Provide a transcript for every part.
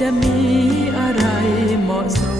จะมีอะไรเหมาะสม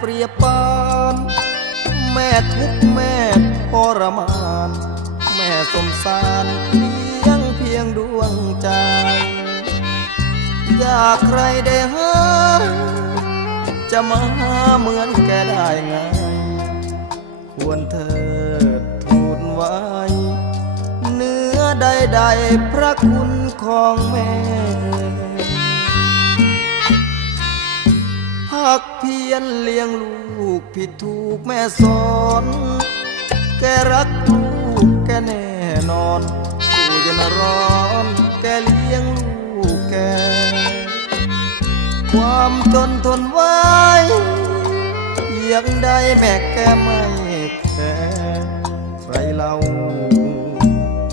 เปรียบปาน แม่ทุกแม่ทรมาน แม่สมสารเลี้ยงเพียงดวงใจ อยากใครได้หาจะมาเหมือนแกได้ไง ควรเธอทูลไว้ เนื้อใดๆพระคุณของแม่ กเพียนเลี้ยงลูกผิดถูกแม่สอน แกรักลูกแกแน่นอนกูจะนร้อนแกเลี้ยงลูกแก ความจนทนไว้ยังได้แม่แกไม่แค่ใครเรา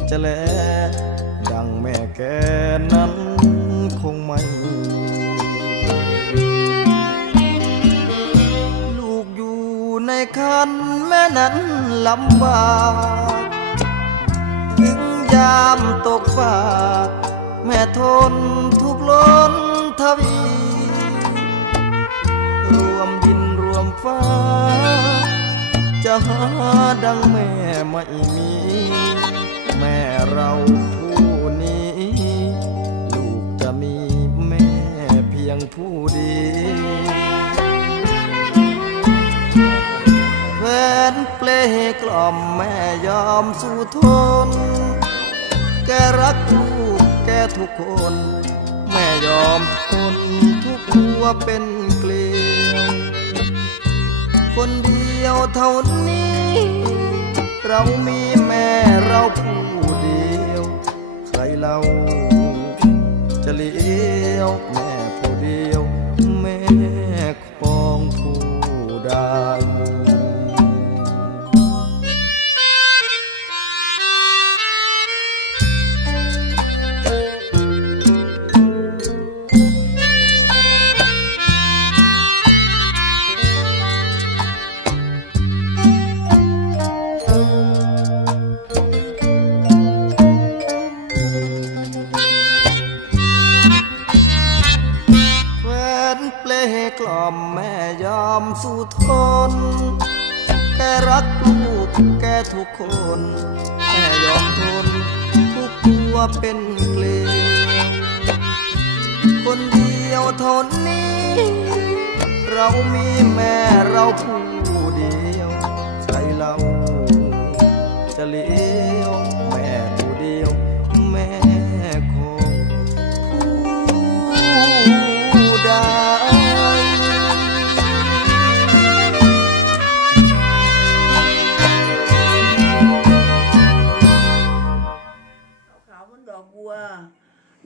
จะแลดังแม่แกนั้นคงไม่ คันแม่นั้นลำบาก ถึงยามตกฟากแม่ทนทุกข์ล้นทวี รวมดินรวมฟ้า จะหาดังแม่ไม่มี แม่เราผู้นี้ ลูกจะมีแม่เพียงผู้เดียว กล่อมแม่ยอมสู้ทน แกรักลูกแกทุกคน แม่ยอมทนทุกหัวเป็นเกลียว คนเดียวเท่านี้ เรามีแม่เราผู้เดียว ใครเราจะเลี้ยว แค่ยอมทนทุกตัวเป็นเกลียวคนเดียวเท่านี้ เรามีแม่เราผู้เดียวใครเราจะเลี้ย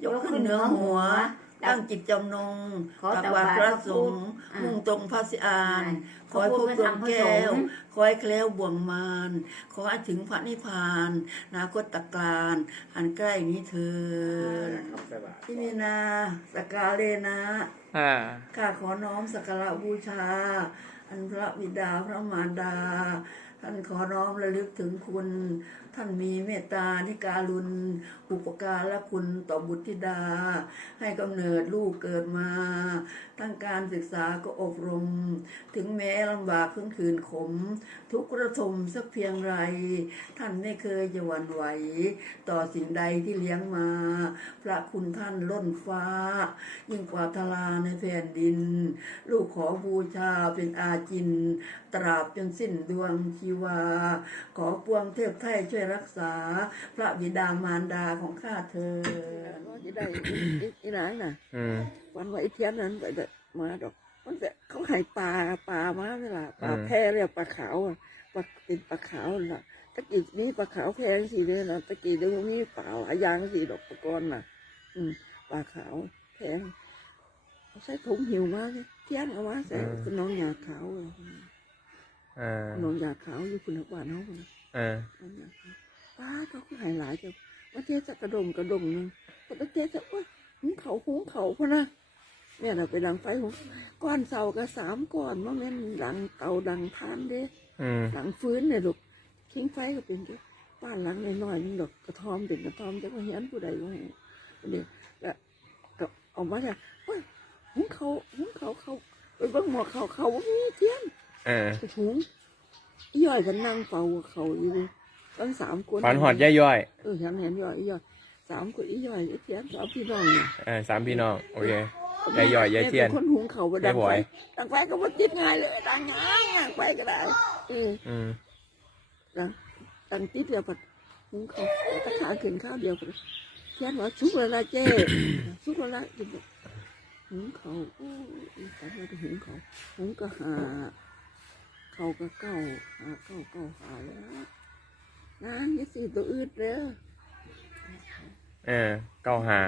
ยกขึ้นเหนือหัว ตั้งจิตจำนงขอตักตักบาตรบาตรพระสงฆ์อ่ามุ่งตรงพระสิอานขขออให้พพระบดวงแก้วพระสงฆ์ขอให้แคล้วบ่วงมารขอให้ถึงพระนิพพานนาคตตการอันใกล้นี้เถิดที่มีนาสกการเลนะอ่าข้าขอน้อมสักการะบูชา อันพระบิดาพระมารดา ท่านขอน้อมระลึกถึงคุณ ท่านมีเมตตานิการุณ อุปการและคุณต่อบุตรธิดา ให้กำเนิดลูกเกิดมา ทั้งการศึกษาก็อบรม ถึงแม้ลำบากเครื่องคืนขม ทุกข์ระทมสักเพียงไร ท่านไม่เคยจะหวั่นไหว ต่อสิ่งใดที่เลี้ยงมา พระคุณท่านล้นฟ้า ยิ่งกว่าทลาในแผ่นดิน ลูกขอบูชาเป็นอาจิน ตราบจนสิ้นดวงชีวา ขอปวงเทพไทยช่วยรักษา พระบิดามารดาของข้าเธอจะได้อีนางน่ะอืมวันว่าไอ้เทียนนั้นไปเด้อมาดอก มันแต่เขาให้ปลาปลามาเวลาปลาอืมแพเรียกปลาขาวอะปลาเป็นปลาขาวน่ะตะกี้นี้ปลาขาวแพงสิเลยนะตะกี้เดี๋ยวนี้ปลาหลายอย่างสิดอกตะกอนน่ะ อืมปลาขาวแพงเอาใส่ถุงหิวมาเลยเทียนเอามาใส่คือน้องยาขาวอะ เออน้องยาขาวอยู่คุณบ้านเขาคนน่ะเออน้องยาขาวป้าเขาก็ใหายหลายจ้ะมาเทจะกระดงกระดงหนึงก็ตะเทจะว่าหุงเขาหุงเขาพะนะเนี่ยเราไปดังไฟหุงก้อนเสาก็สามก้อนมันแม่นดังเตาดังทานเด้อืมหลังฟื้นเนี่ยลูกทิ้งไฟก็เป็นเด้บ้านหลังน้อยๆนี่ดอกกระท่อมเป็นกระท่อมจะก็เห็นผู้ใดว่าเดี๋ยวก็ก็เออกมาจ้ะเฮ้ยหหุงเขาหุงเขาเขาไปเบิ่งหมอเขาเขาว่ามีเทียน เออไปหุงอีย่อยกันนั่งเฝ้าเขาอยู่เลยตั้งสามคนฝันหอดย่าย่อยเออฉันเห็นย่อยอีย่อยสามคนอีย่อยอีเทียนสามพี่น้องเนี่ยเออสามพี่น้องโอเคยายย่อยยายเทียนแม่ป็คนหุงเขาไปดังยายบไฟอยดังไฟก็มาติดง่ายเลยดังง่ายง่ายไฟก็ได้เอออืมดังดังติดเดียวปัดหุงเขาตะขาขึ้นข้าวเดียวปัดเทียนว่าชุกแล้วละเจ้ชุกแล้วละกินบอกหุงเขาโอ้ยแต่เราจะหุงเขาหุงก็หา เขาก็เก่าหาเก่าเก่าหาแล้วนะยี่สี่ตัวอืดเด้อเออเก้าหา